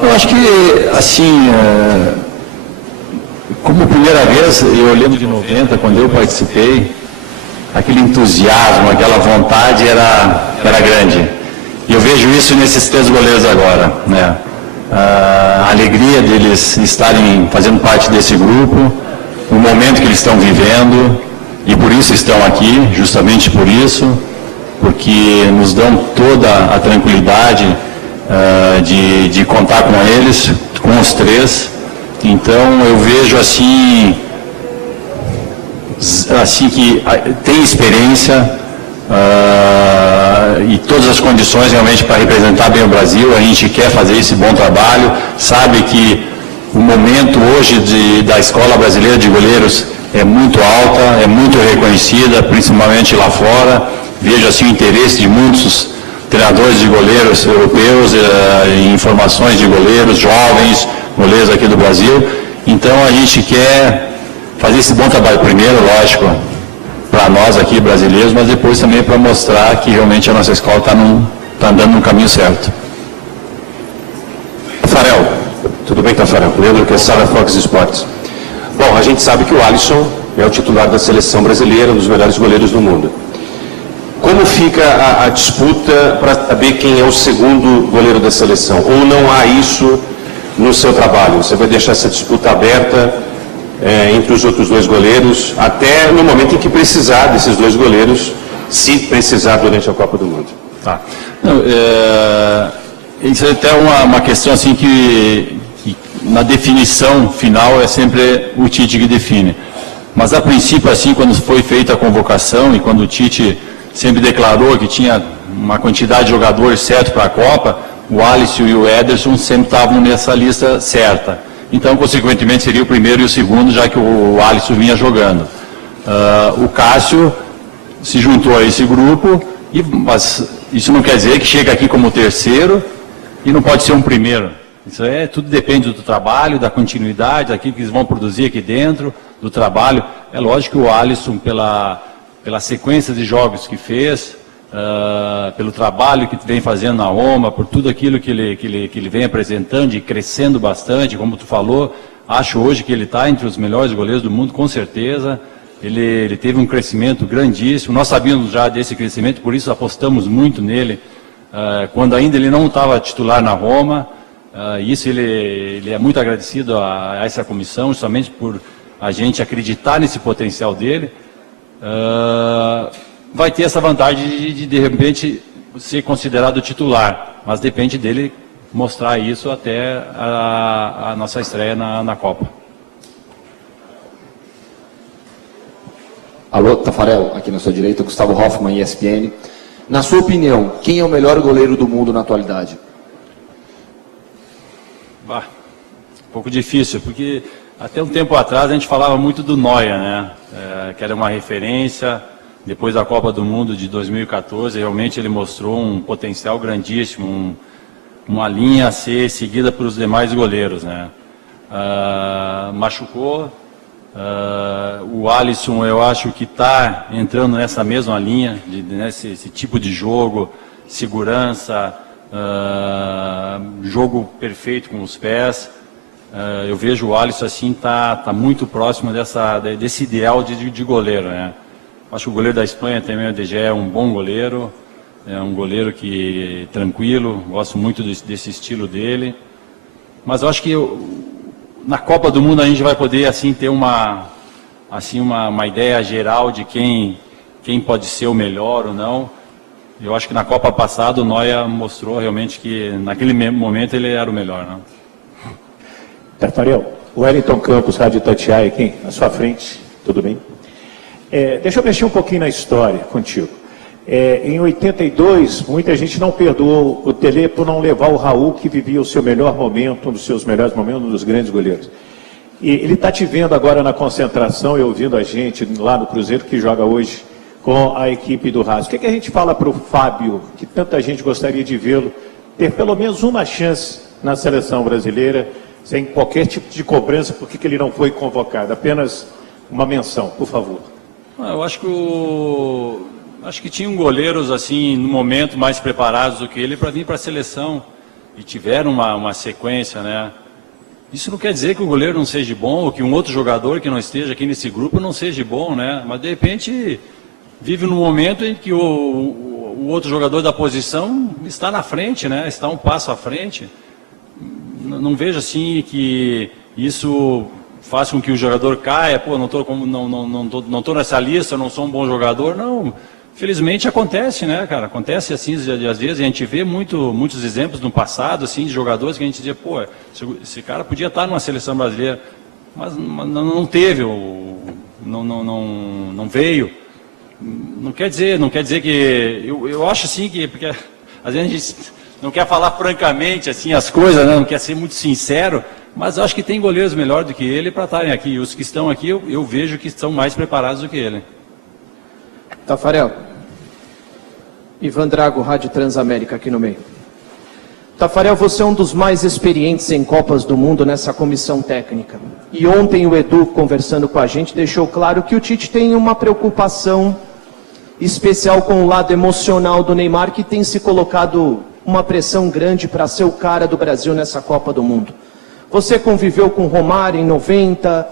Eu acho que, assim, como primeira vez, eu lembro de 90, quando eu participei, aquele entusiasmo, aquela vontade era grande. E eu vejo isso nesses 3 goleiros agora, né? A alegria deles estarem fazendo parte desse grupo, o momento que eles estão vivendo, e por isso estão aqui, justamente por isso, porque nos dão toda a tranquilidade de contar com eles, com os 3. Então eu vejo assim que tem experiência e todas as condições realmente para representar bem o Brasil. A gente quer fazer esse bom trabalho, sabe que o momento hoje da Escola Brasileira de Goleiros é muito alta, é muito reconhecida, principalmente lá fora. Vejo assim o interesse de muitos treinadores de goleiros europeus, em formações de goleiros, jovens, goleiros aqui do Brasil. Então a gente quer fazer esse bom trabalho primeiro, lógico, para nós aqui brasileiros, mas depois também para mostrar que realmente a nossa escola está andando no caminho certo. Tafarel, tudo bem, Tafarel? Leandro Quesada, Fox Sports. Bom, a gente sabe que o Alisson é o titular da seleção brasileira, um dos melhores goleiros do mundo. Como fica a disputa para saber quem é o segundo goleiro da seleção? Ou não há isso no seu trabalho? Você vai deixar essa disputa aberta entre os outros 2 goleiros, até no momento em que precisar desses 2 goleiros, se precisar durante a Copa do Mundo? Tá. Não, isso é até uma questão assim que na definição final é sempre o Tite que define. Mas a princípio, assim, quando foi feita a convocação e quando o Tite sempre declarou que tinha uma quantidade de jogadores certo para a Copa, o Alisson e o Ederson sempre estavam nessa lista certa. Então, consequentemente, seria o primeiro e o segundo, já que o Alisson vinha jogando. O Cássio se juntou a esse grupo, mas isso não quer dizer que chega aqui como terceiro e não pode ser um primeiro. Isso tudo depende do trabalho, da continuidade, daquilo que eles vão produzir aqui dentro, do trabalho. É lógico que o Alisson, pela sequência de jogos que fez, pelo trabalho que vem fazendo na Roma, por tudo aquilo que ele vem apresentando e crescendo bastante, como tu falou, acho hoje que ele está entre os melhores goleiros do mundo, com certeza. Ele teve um crescimento grandíssimo, nós sabíamos já desse crescimento, por isso apostamos muito nele, quando ainda ele não estava titular na Roma. Isso ele é muito agradecido a essa comissão, justamente por a gente acreditar nesse potencial dele. Vai ter essa vantagem de repente ser considerado titular, mas depende dele mostrar isso até a nossa estreia na Copa. Alô, Tafarel, aqui na sua direita, Gustavo Hoffmann, ESPN. Na sua opinião, quem é o melhor goleiro do mundo na atualidade? Um pouco difícil, porque até um tempo atrás a gente falava muito do Neuer, né? Que era uma referência. Depois da Copa do Mundo de 2014, realmente ele mostrou um potencial grandíssimo, uma linha a ser seguida pelos demais goleiros, né? Machucou. O Alisson, eu acho que está entrando nessa mesma linha, nesse tipo de jogo, segurança, jogo perfeito com os pés. Eu vejo o Alisson assim, tá muito próximo desse ideal de goleiro, né? Acho que o goleiro da Espanha também, o De Gea, é um bom goleiro, é um goleiro que tranquilo, gosto muito desse estilo dele. Mas eu acho que na Copa do Mundo a gente vai poder assim ter uma ideia geral de quem pode ser o melhor ou não. Eu acho que na Copa passada o Neuer mostrou realmente que naquele momento ele era o melhor, né? Tafarel, o Wellington Campos, Rádio Itatiaia, aqui à sua frente, tudo bem? Deixa eu mexer um pouquinho na história contigo. Em 82, muita gente não perdoou o Tele por não levar o Raul, que vivia o seu melhor momento, um dos seus melhores momentos, um dos grandes goleiros. E ele está te vendo agora na concentração e ouvindo a gente lá no Cruzeiro, que joga hoje com a equipe do Racing. O que a gente fala para o Fábio, que tanta gente gostaria de vê-lo, ter pelo menos uma chance na seleção brasileira, sem qualquer tipo de cobrança, por que ele não foi convocado? Apenas uma menção, por favor. Eu acho que tinham goleiros assim no momento mais preparados do que ele para vir para a seleção. e tiveram uma sequência, né? Isso não quer dizer que o goleiro não seja bom, ou que um outro jogador que não esteja aqui nesse grupo não seja bom, né? Mas de repente vive num momento em que o outro jogador da posição está na frente, né? Está um passo à frente. Não vejo assim que isso faz com que o jogador caia, pô, não tô nessa lista, não sou um bom jogador, não. Felizmente acontece, né, cara? Acontece assim, às vezes, a gente vê muitos exemplos no passado, assim, de jogadores que a gente dizia, pô, esse cara podia estar numa seleção brasileira, mas não teve, não veio. Não quer dizer que... Eu acho assim que... Porque às vezes a gente não quer falar francamente assim as coisas, né? Não quer ser muito sincero, mas acho que tem goleiros melhores do que ele para estarem aqui. E os que estão aqui, eu vejo que estão mais preparados do que ele. Tafarel. Ivan Drago, Rádio Transamérica, aqui no meio. Tafarel, você é um dos mais experientes em Copas do Mundo nessa comissão técnica. E ontem o Edu, conversando com a gente, deixou claro que o Tite tem uma preocupação especial com o lado emocional do Neymar, que tem se colocado uma pressão grande para ser o cara do Brasil nessa Copa do Mundo. Você conviveu com Romário em 90,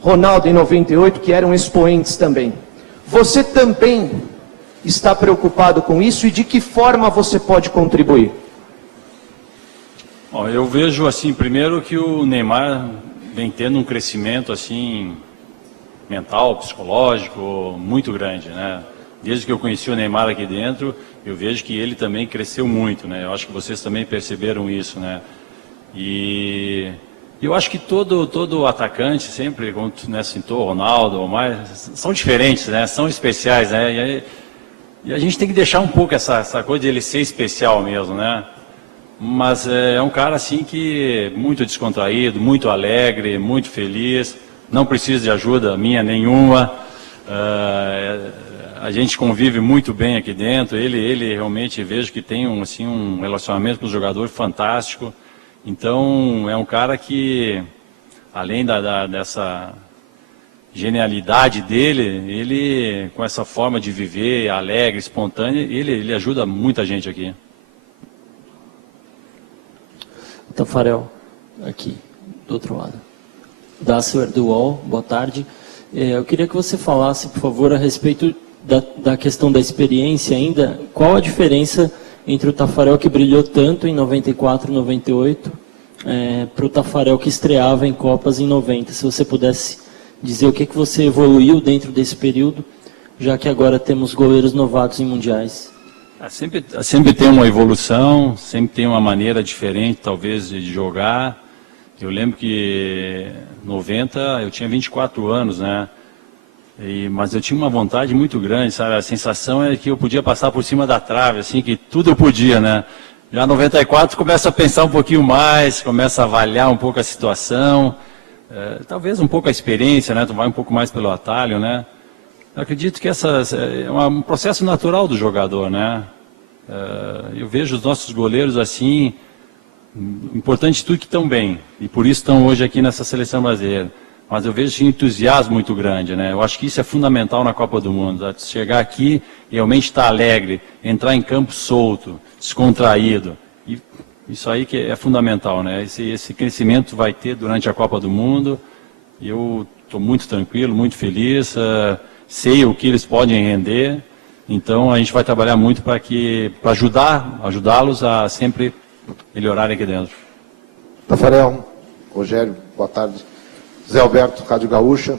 Ronaldo em 98, que eram expoentes também. Você também está preocupado com isso e de que forma você pode contribuir? Bom, eu vejo assim, primeiro que o Neymar vem tendo um crescimento assim mental, psicológico muito grande, né? Desde que eu conheci o Neymar aqui dentro, eu vejo que ele também cresceu muito, né? Eu acho que vocês também perceberam isso, né? E eu acho que todo atacante, sempre, como tu, né, citou, Ronaldo, ou mais, são diferentes, né? São especiais, né? E a gente tem que deixar um pouco essa coisa de ele ser especial mesmo, né? Mas é um cara assim que muito descontraído, muito alegre, muito feliz, não precisa de ajuda minha nenhuma. A gente convive muito bem aqui dentro, ele realmente vejo que tem um relacionamento com os jogadores fantástico. Então é um cara que, além dessa genialidade dele, ele com essa forma de viver alegre, espontânea, ele ajuda muita gente aqui. Tafarel, aqui, do outro lado. Dácio do UOL, boa tarde. Eu queria que você falasse, por favor, a respeito da questão da experiência ainda. Qual a diferença entre o Tafarel que brilhou tanto em 94 e 98 para o Tafarel que estreava em Copas em 90? Se você pudesse dizer o que você evoluiu dentro desse período, já que agora temos goleiros novatos em mundiais. Sempre tem uma evolução, sempre tem uma maneira diferente, talvez, de jogar. Eu lembro que em 90 eu tinha 24 anos, né? Mas eu tinha uma vontade muito grande, sabe? A sensação é que eu podia passar por cima da trave, assim, que tudo eu podia, né? Já em 94 começa a pensar um pouquinho mais, começa a avaliar um pouco a situação, talvez um pouco a experiência, né? Tu vai um pouco mais pelo atalho, né? Eu acredito que é um processo natural do jogador, né? Eu vejo os nossos goleiros assim, importante de tudo que estão bem, e por isso estão hoje aqui nessa seleção brasileira. Mas eu vejo um entusiasmo muito grande, né? Eu acho que isso é fundamental na Copa do Mundo. Chegar aqui e realmente estar alegre, entrar em campo solto, descontraído. E isso aí que é fundamental, né? Esse crescimento vai ter durante a Copa do Mundo. E eu estou muito tranquilo, muito feliz. Sei o que eles podem render. Então a gente vai trabalhar muito para ajudá-los a sempre melhorarem aqui dentro. Tafarel, Rogério, boa tarde. Zé Alberto, Rádio Gaúcha.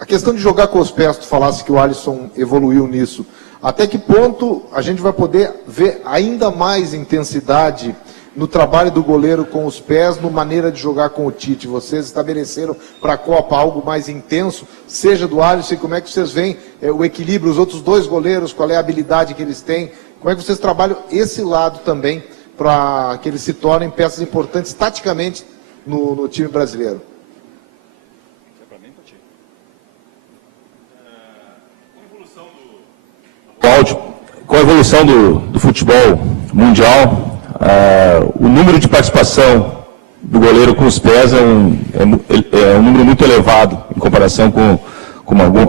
A questão de jogar com os pés, tu falasse que o Alisson evoluiu nisso. Até que ponto a gente vai poder ver ainda mais intensidade no trabalho do goleiro com os pés, no maneira de jogar com o Tite? Vocês estabeleceram para a Copa algo mais intenso, seja do Alisson, e como é que vocês veem o equilíbrio, os outros dois goleiros, qual é a habilidade que eles têm? Como é que vocês trabalham esse lado também para que eles se tornem peças importantes taticamente no time brasileiro? Com a evolução do futebol mundial, o número de participação do goleiro com os pés é um número muito elevado em comparação com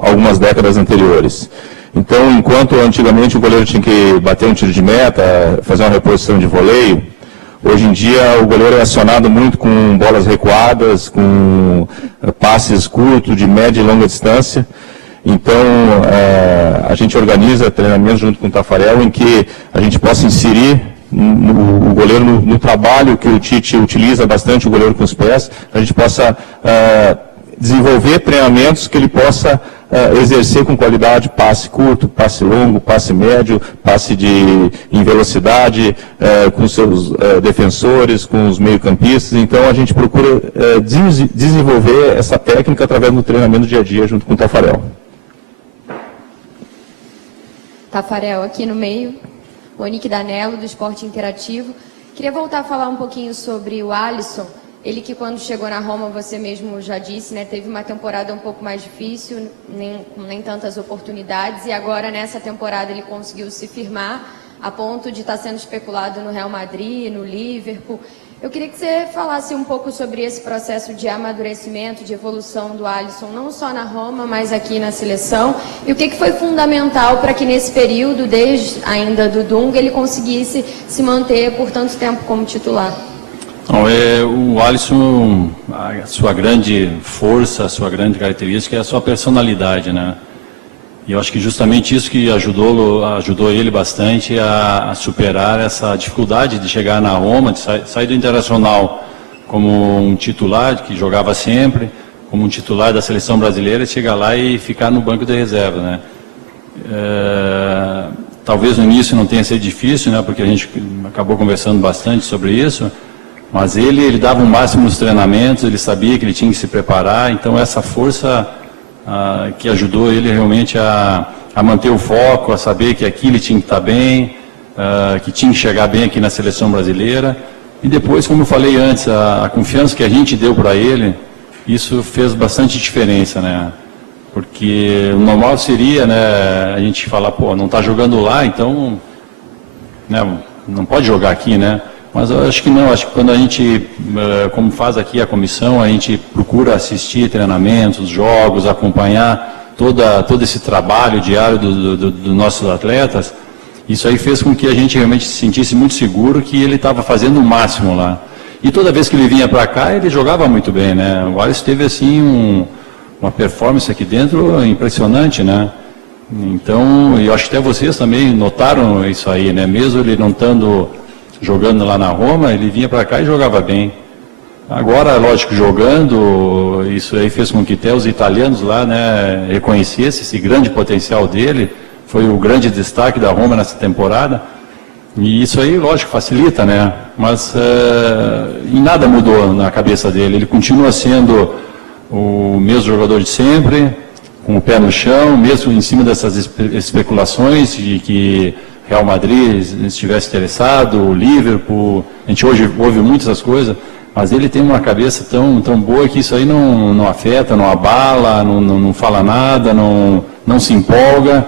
algumas décadas anteriores. Então, enquanto antigamente o goleiro tinha que bater um tiro de meta, fazer uma reposição de voleio, Hoje em dia o goleiro é acionado muito com bolas recuadas, com passes curtos, de média e longa distância. Então, a gente organiza treinamentos junto com o Taffarel em que a gente possa inserir o goleiro no trabalho que o Tite utiliza bastante, o goleiro com os pés, a gente possa desenvolver treinamentos que ele possa exercer com qualidade, passe curto, passe longo, passe médio, passe em velocidade, com seus defensores, com os meio-campistas. Então, a gente procura desenvolver essa técnica através do treinamento do dia a dia junto com o Taffarel. Taffarel, aqui no meio, Monique Danello, do Esporte Interativo. Queria voltar a falar um pouquinho sobre o Alisson. Ele que quando chegou na Roma, você mesmo já disse, né, teve uma temporada um pouco mais difícil, nem tantas oportunidades, e agora nessa temporada ele conseguiu se firmar a ponto de estar sendo especulado no Real Madrid, no Liverpool. Eu queria que você falasse um pouco sobre esse processo de amadurecimento, de evolução do Alisson, não só na Roma, mas aqui na seleção, e o que foi fundamental para que nesse período, desde ainda do Dunga, ele conseguisse se manter por tanto tempo como titular. Não, o Alisson, a sua grande força, a sua grande característica é a sua personalidade, né? E eu acho que justamente isso que ajudou ele bastante a superar essa dificuldade de chegar na Roma, de sair do Internacional como um titular, que jogava sempre, como um titular da seleção brasileira, e chegar lá e ficar no banco de reserva, né? Talvez no início não tenha sido difícil, né? Porque a gente acabou conversando bastante sobre isso. Mas ele dava o máximo nos treinamentos, ele sabia que ele tinha que se preparar, então essa força que ajudou ele realmente a manter o foco, a saber que aqui ele tinha que estar bem, que tinha que chegar bem aqui na seleção brasileira. E depois, como eu falei antes, a confiança que a gente deu para ele, isso fez bastante diferença, né? Porque o normal seria, né, a gente falar, pô, não está jogando lá, então, né, não pode jogar aqui, né? Mas eu acho que não, acho que quando a gente, como faz aqui a comissão, a gente procura assistir treinamentos, jogos, acompanhar todo esse trabalho diário dos nossos atletas, isso aí fez com que a gente realmente se sentisse muito seguro que ele estava fazendo o máximo lá. E toda vez que ele vinha para cá, ele jogava muito bem, né? O Alisson teve assim uma performance aqui dentro impressionante, né? Então, eu acho que até vocês também notaram isso aí, né? Mesmo ele não estando jogando lá na Roma, ele vinha para cá e jogava bem. Agora, lógico, jogando, isso aí fez com que até os italianos lá, né, reconhecessem esse grande potencial dele, foi o grande destaque da Roma nessa temporada, e isso aí, lógico, facilita, né, mas em nada mudou na cabeça dele, ele continua sendo o mesmo jogador de sempre, com o pé no chão, mesmo em cima dessas especulações de que Real Madrid estivesse interessado, o Liverpool, a gente hoje ouve muitas essas coisas, mas ele tem uma cabeça tão boa que isso aí não afeta, não abala, não fala nada, não se empolga.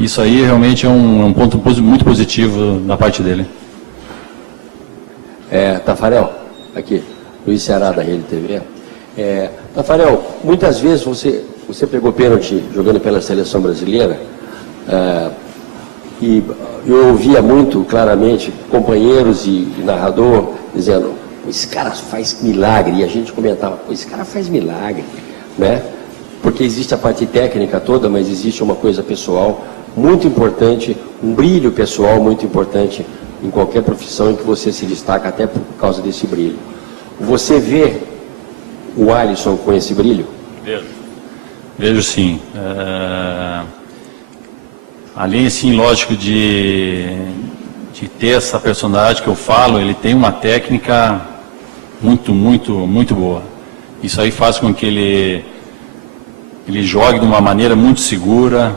Isso aí realmente é um ponto muito positivo da parte dele. Taffarel, aqui, Luiz Ceará da Rede TV. Taffarel, muitas vezes você pegou pênalti jogando pela seleção brasileira, e eu ouvia muito claramente companheiros e narrador dizendo, esse cara faz milagre, e a gente comentava, esse cara faz milagre, né? Porque existe a parte técnica toda, mas existe uma coisa pessoal muito importante, um brilho pessoal muito importante em qualquer profissão em que você se destaca, até por causa desse brilho. Você vê o Alisson com esse brilho? Vejo sim. Além, assim, lógico, de ter essa personalidade que eu falo, ele tem uma técnica muito boa. Isso aí faz com que ele jogue de uma maneira muito segura,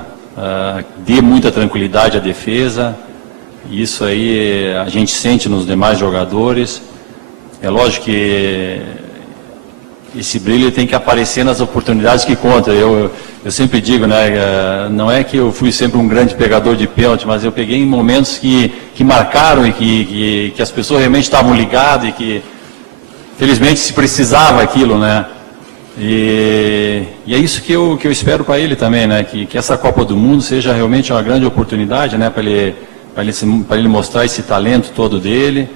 dê muita tranquilidade à defesa. Isso aí a gente sente nos demais jogadores. É lógico que esse brilho tem que aparecer nas oportunidades que contam. Eu sempre digo, né, não é que eu fui sempre um grande pegador de pênalti, mas eu peguei em momentos que marcaram e que as pessoas realmente estavam ligadas e que, felizmente, se precisava aquilo, né? E é isso que eu espero para ele também, né? Que essa Copa do Mundo seja realmente uma grande oportunidade, né, para ele para ele mostrar esse talento todo dele,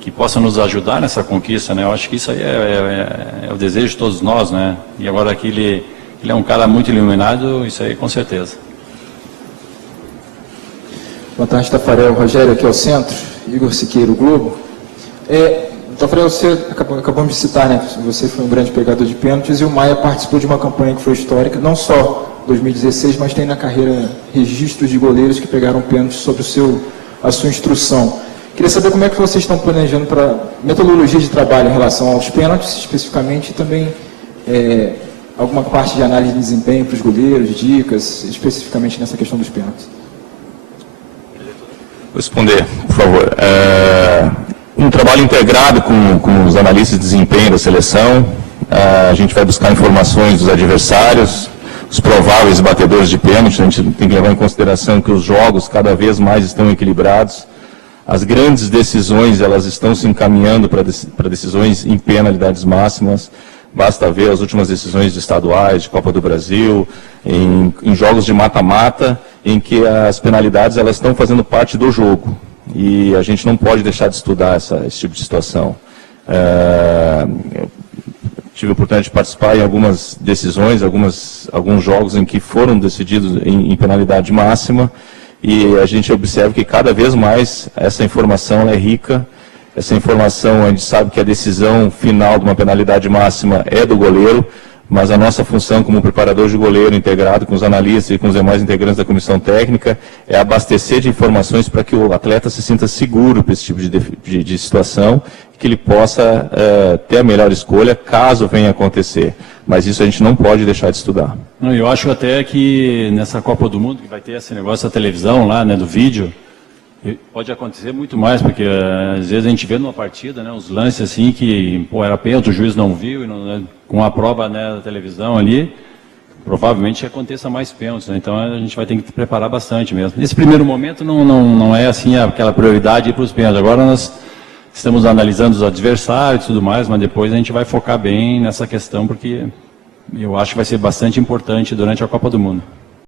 que possa nos ajudar nessa conquista, né? Eu acho que isso aí é o desejo de todos nós, né? E agora que ele é um cara muito iluminado, isso aí com certeza. Boa tarde, Tafarel. Rogério, aqui ao centro. Igor Siqueiro, Globo. Tafarel, você acabamos de citar, né? Você foi um grande pegador de pênaltis e o Maia participou de uma campanha que foi histórica, não só 2016, mas tem na carreira registros de goleiros que pegaram pênaltis sobre a sua instrução. Queria saber como é que vocês estão planejando para metodologia de trabalho em relação aos pênaltis, especificamente, e também alguma parte de análise de desempenho para os goleiros, dicas, especificamente nessa questão dos pênaltis. Vou responder, por favor. Um trabalho integrado com os analistas de desempenho da seleção. A gente vai buscar informações dos adversários, os prováveis batedores de pênalti. A gente tem que levar em consideração que os jogos cada vez mais estão equilibrados. As grandes decisões, elas estão se encaminhando para decisões em penalidades máximas. Basta ver as últimas decisões de estaduais, de Copa do Brasil, em jogos de mata-mata, em que as penalidades elas estão fazendo parte do jogo. E a gente não pode deixar de estudar esse tipo de situação. Eu tive a oportunidade de participar em algumas decisões, alguns jogos em que foram decididos em penalidade máxima, e a gente observa que cada vez mais essa informação é rica. Essa informação, a gente sabe que a decisão final de uma penalidade máxima é do goleiro, mas a nossa função como preparador de goleiro integrado com os analistas e com os demais integrantes da comissão técnica é abastecer de informações para que o atleta se sinta seguro para esse tipo de situação, que ele possa ter a melhor escolha caso venha acontecer. Mas isso a gente não pode deixar de estudar. Não, eu acho até que nessa Copa do Mundo, que vai ter esse negócio da televisão lá, né, do vídeo, pode acontecer muito mais, porque às vezes a gente vê numa partida, né, os lances assim que era pênalti, o juiz não viu, e né, com a prova, né, da televisão ali, provavelmente aconteça mais pênaltis, né, então a gente vai ter que se preparar bastante mesmo. Nesse primeiro momento não é assim aquela prioridade para os pênaltis, agora nós estamos analisando os adversários e tudo mais, mas depois a gente vai focar bem nessa questão, porque eu acho que vai ser bastante importante durante a Copa do Mundo.